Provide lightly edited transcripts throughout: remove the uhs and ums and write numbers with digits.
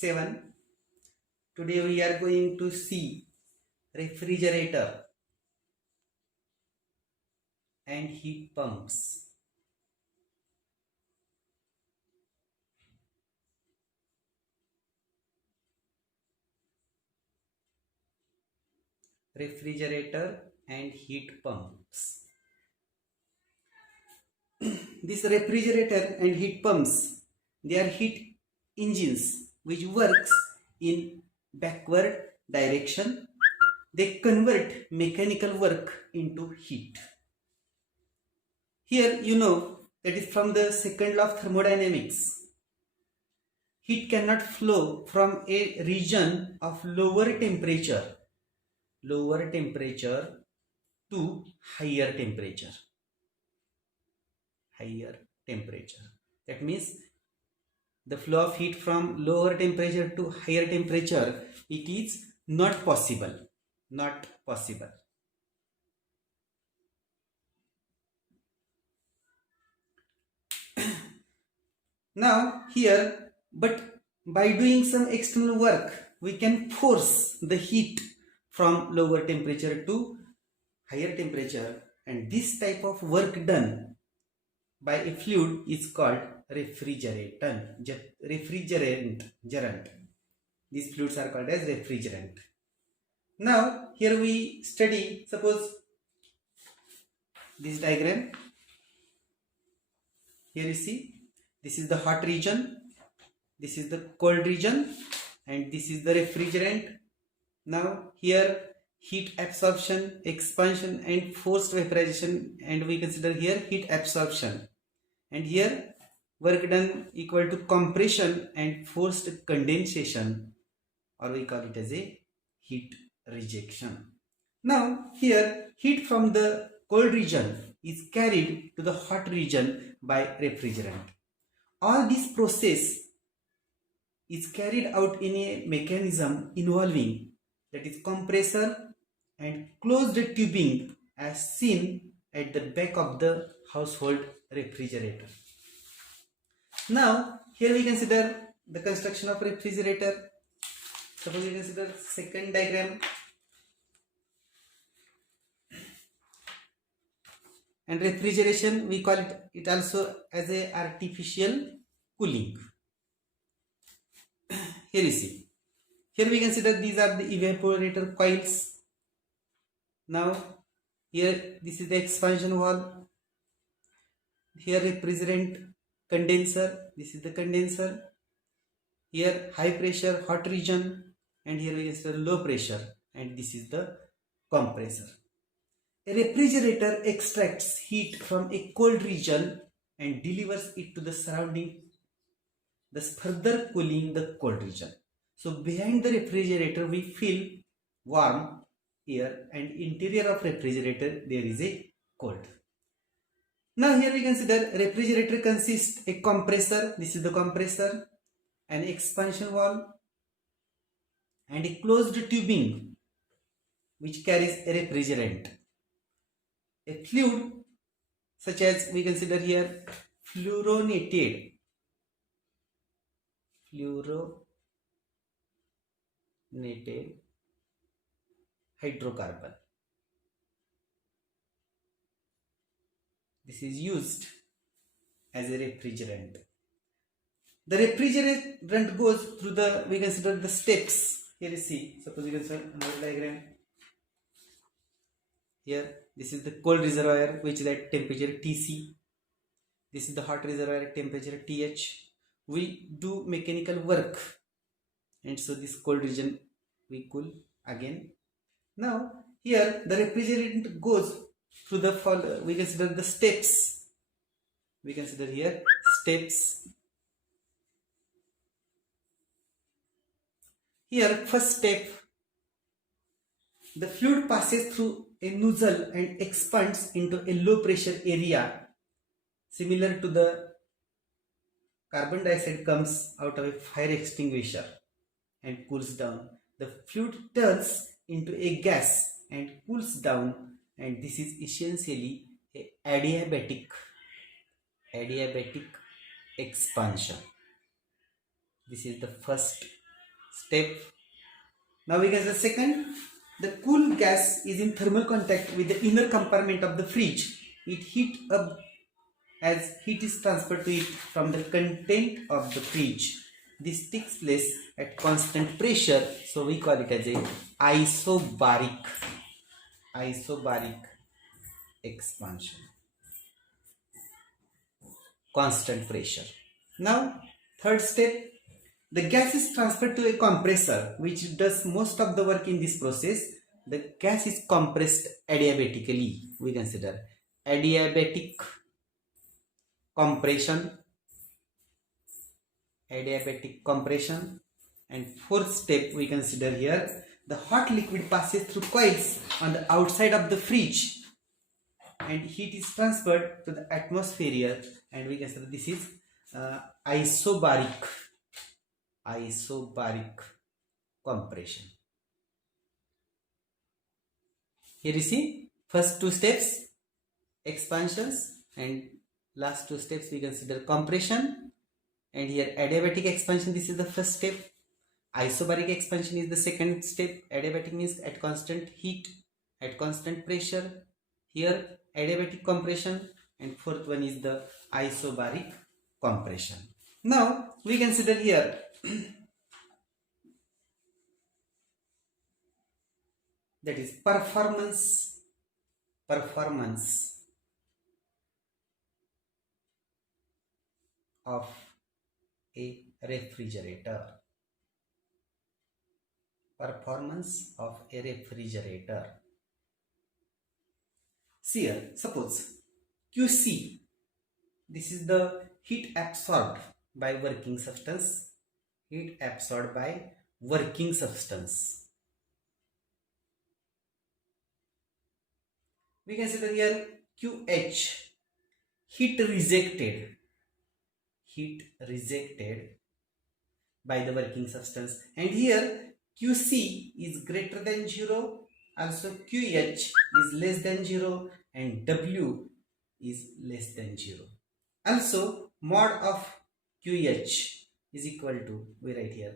7. Today we are going to see refrigerator and heat pumps. Refrigerator and heat pumps. This refrigerator and heat pumps, they are heat engines which works in backward direction. They convert mechanical work into heat. Here you know that is from the second law of thermodynamics. Heat cannot flow from a region of lower temperature to higher temperature. That means the flow of heat from lower temperature to higher temperature, it is not possible. Now here, but by doing some external work, we can force the heat from lower temperature to higher temperature, and this type of work done by a fluid is called refrigerant. These fluids are called as refrigerant. Now here we study, suppose this diagram. Here you see, this is the hot region, this is the cold region, and this is the refrigerant. Now here heat absorption, expansion and forced vaporization, and we consider here heat absorption, and here work done equal to compression and forced condensation, or we call it as a heat rejection. Now here heat from the cold region is carried to the hot region by refrigerant. All this process is carried out in a mechanism involving, that is, compressor and closed tubing as seen at the back of the household refrigerator. Now here we consider the construction of refrigerator. Suppose we consider second diagram, and refrigeration we call it also as a artificial cooling. Here you see, here we consider these are the evaporator coils. Now here this is the expansion valve, here refrigerant condenser, this is the condenser, here high pressure hot region, and here we consider low pressure, and this is the compressor. A refrigerator extracts heat from a cold region and delivers it to the surrounding, thus further cooling the cold region. So behind the refrigerator we feel warm air, and interior of refrigerator there is a cold. Now here we consider refrigerator consists a compressor, this is the compressor, an expansion valve, and a closed tubing which carries a refrigerant. A fluid such as we consider here fluorinated hydrocarbon. This is used as a refrigerant. The refrigerant goes through the, we consider the steps. Here you see, suppose you consider another diagram. Here this is the cold reservoir which is at temperature Tc. This is the hot reservoir at temperature Th. We do mechanical work, and so this cold region we cool again. Now here the refrigerant goes through the, we consider the steps. We consider here steps. Here first step, the fluid passes through a nozzle and expands into a low pressure area similar to the carbon dioxide comes out of a fire extinguisher and cools down. The fluid turns into a gas and cools down, and this is essentially a adiabatic expansion. This is the first step. Now we can the second, the cool gas is in thermal contact with the inner compartment of the fridge. It heat up as heat is transferred to it from the content of the fridge. This takes place at constant pressure, so we call it as a isobaric expansion, constant pressure. Now third step, the gas is transferred to a compressor which does most of the work in this process. The gas is compressed adiabatically. We consider adiabatic compression. And fourth step we consider here, the hot liquid passes through coils on the outside of the fridge and heat is transferred to the atmosphere, and we consider this is isobaric compression. Here you see first two steps expansions, and last two steps we consider compression, and here adiabatic expansion, this is the first step, isobaric expansion is the second step. Adiabatic is at constant heat, at constant pressure. Here adiabatic compression, and fourth one is the isobaric compression. Now we consider here that is performance of a refrigerator. See here, suppose QC, this is the heat absorbed by working substance. We consider here QH, heat rejected by the working substance, and here QC is greater than 0, also QH is less than 0, and W is less than 0. Also mod of QH is equal to, we write here,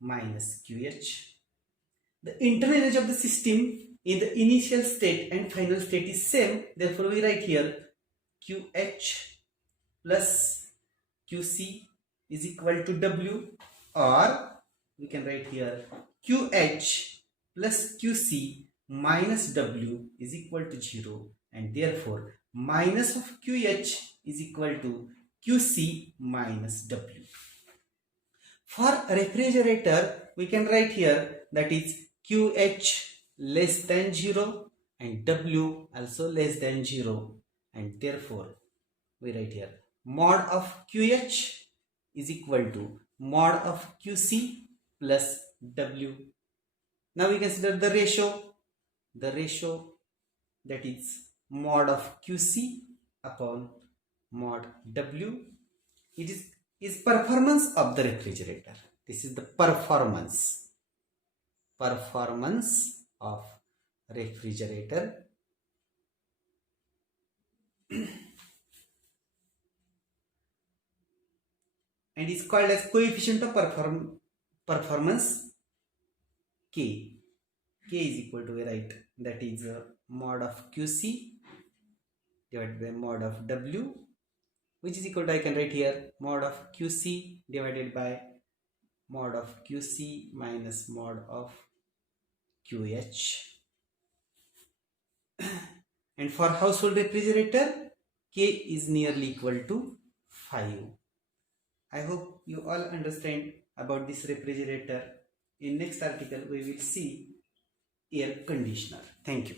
minus QH. The internal energy of the system in the initial state and final state is same, therefore we write here QH plus QC is equal to W, or we can write here QH plus QC minus W is equal to 0, and therefore minus of QH is equal to QC minus W. For refrigerator we can write here that is QH less than 0 and W also less than 0, and therefore we write here mod of QH is equal to mod of QC plus W. Now we consider the ratio that is mod of QC upon mod W. It is performance of the refrigerator. This is the performance of refrigerator. And is called as coefficient of performance K. K is equal to, we write, that is mod of QC divided by mod of W, which is equal to, I can write here, mod of QC divided by mod of QC minus mod of QH. And for household refrigerator, K is nearly equal to 5. I hope you all understand about this refrigerator. In next article we will see air conditioner. Thank you.